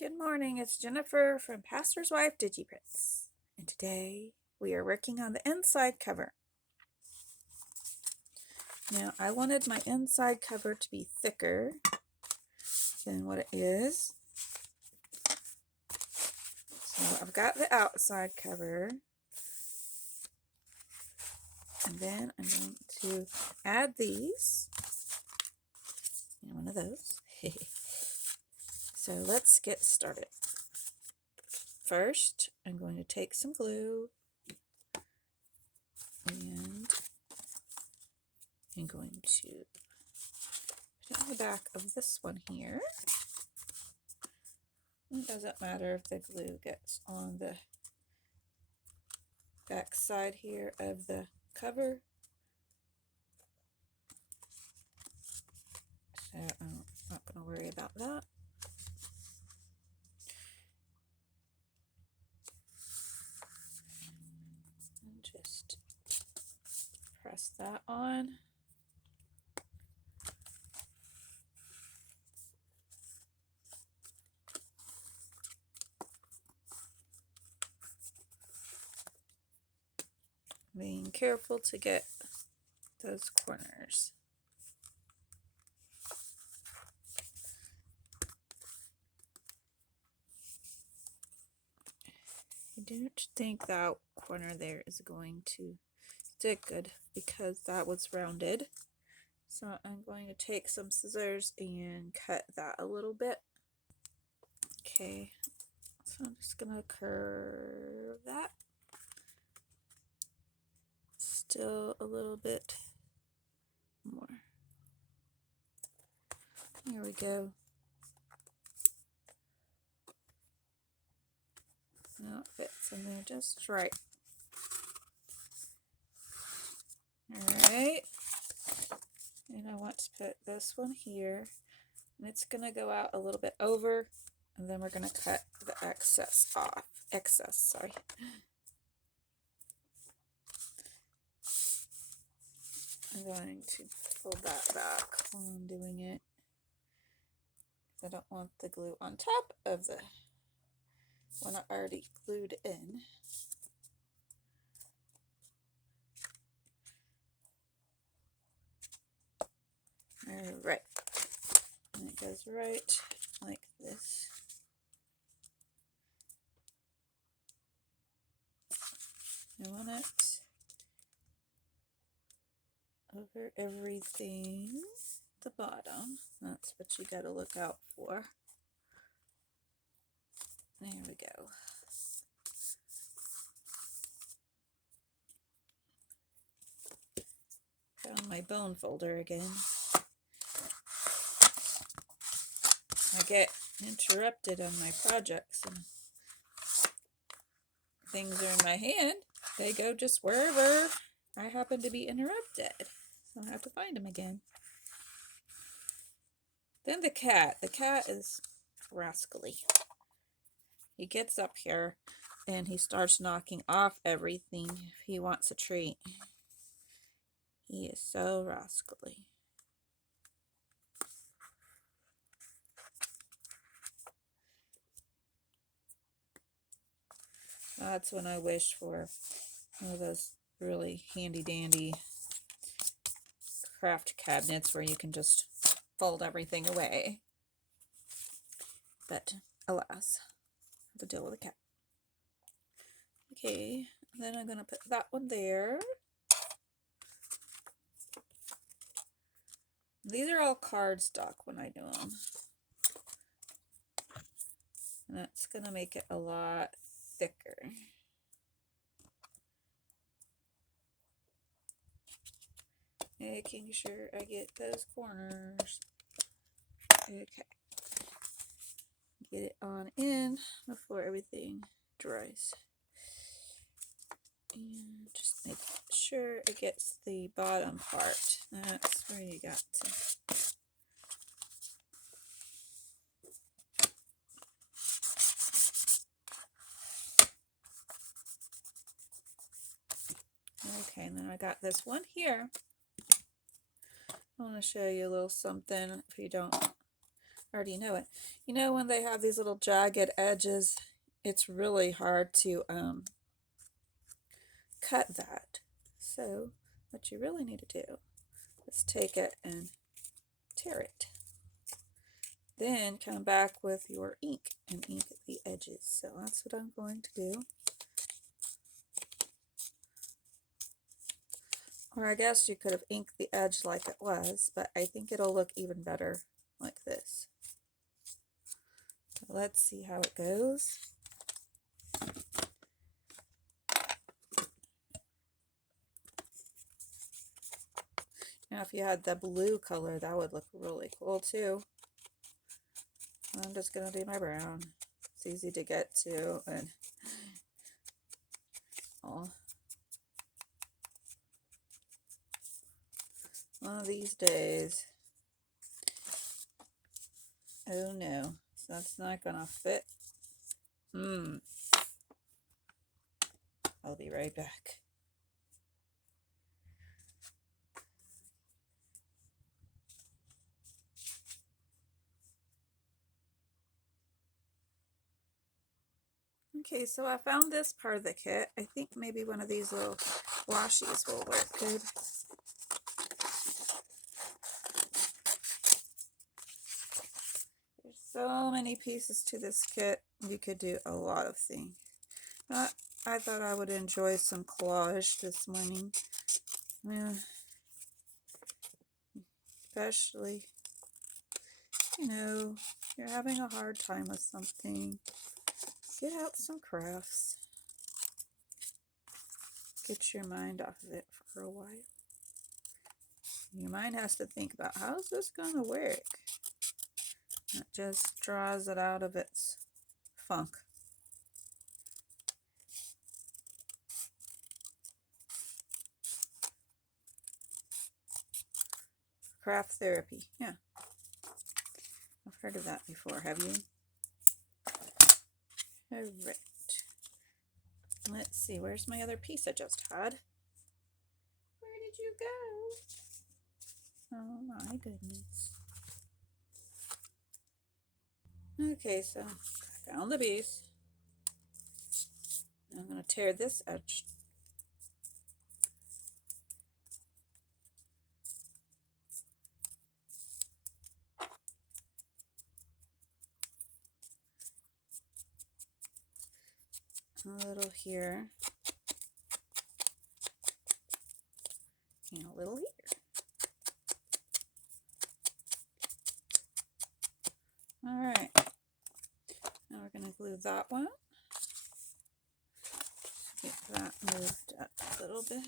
Good morning, it's Jennifer from Pastor's Wife DigiPrints, and today we are working on the inside cover. Now I wanted my inside cover to be thicker than what it is, so I've got the outside cover, and then I'm going to add these, and one of those. So let's get started. First, I'm going to take some glue and I'm going to put it on the back of this one here. It doesn't matter if the glue gets on the back side here of the cover. So I'm not going to worry about that. And just press that on. Being careful to get those corners. I don't think that corner there is going to stick good because that was rounded. So I'm going to take some scissors and cut that a little bit. Okay, so I'm just going to curve that. Still a little bit more. Here we go. Now it fits in there just right. Alright, and I want to put this one here, and it's going to go out a little bit over, and then we're going to cut the excess off. Sorry. I'm going to pull that back while I'm doing it. I don't want the glue on top of the one I already glued in. Alright, and it goes right like this. I want it over everything at the bottom. That's what you gotta look out for. There we go. Found my bone folder again. I get interrupted on my projects and things are in my hand. They go just wherever I happen to be interrupted. So I have to find them again. Then the cat. The cat is rascally. He gets up here and he starts knocking off everything if he wants a treat. He is so rascally. That's when I wish for one of those really handy dandy craft cabinets where you can just fold everything away. But alas, I have to deal with a cat. Okay, then I'm gonna put that one there. These are all cardstock when I do them. And that's gonna make it a lot thicker. Making sure I get those corners. Okay. Get it on in before everything dries. And just make sure it gets the bottom part. That's where you got to. Okay, and then I got this one here. I want to show you a little something if you don't I already know it. You know, when they have these little jagged edges, it's really hard to cut that. So what you really need to do is take it and tear it. Then come back with your ink and ink the edges. So that's what I'm going to do. Or I guess you could have inked the edge like it was, but I think it'll look even better like this. So let's see how it goes. Now if you had the blue color, that would look really cool too. I'm just going to do my brown. It's easy to get to, and one of these days. Oh no, so that's not going to fit. I'll be right back. Okay, so I found this part of the kit. I think maybe one of these little washies will work good. There's so many pieces to this kit. You could do a lot of things. But I thought I would enjoy some collage this morning. Yeah. Especially, you know, you're having a hard time with something. Get out some crafts. Get your mind off of it for a while. Your mind has to think about, how's this going to work? It just draws it out of its funk. Craft therapy. Yeah. I've heard of that before. Have you? Alright. Let's see. Where's my other piece I just had? Where did you go? Oh my goodness. Okay, so I found the piece. I'm going to tear this edge. A little here. And a little here. Alright. Now we're going to glue that one. Get that moved up a little bit.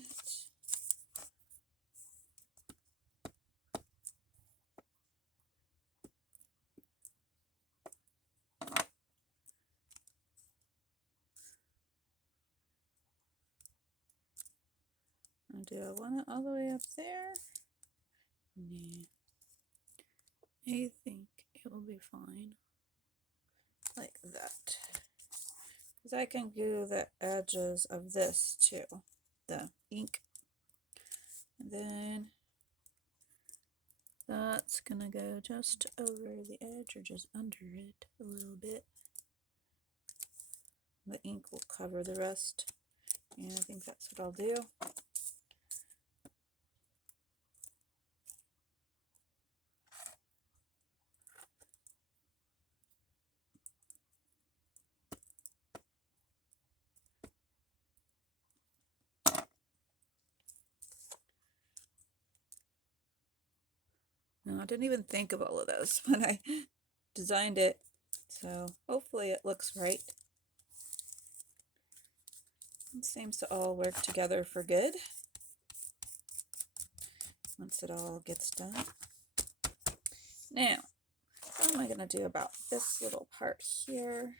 Do I want it all the way up there? No. I think it will be fine. Like that. Because I can glue the edges of this too. The ink. And then that's gonna go just over the edge or just under it a little bit. The ink will cover the rest. And I think that's what I'll do. No, I didn't even think of all of those when I designed it. So hopefully it looks right. It seems to all work together for good once it all gets done. Now, what am I going to do about this little part here?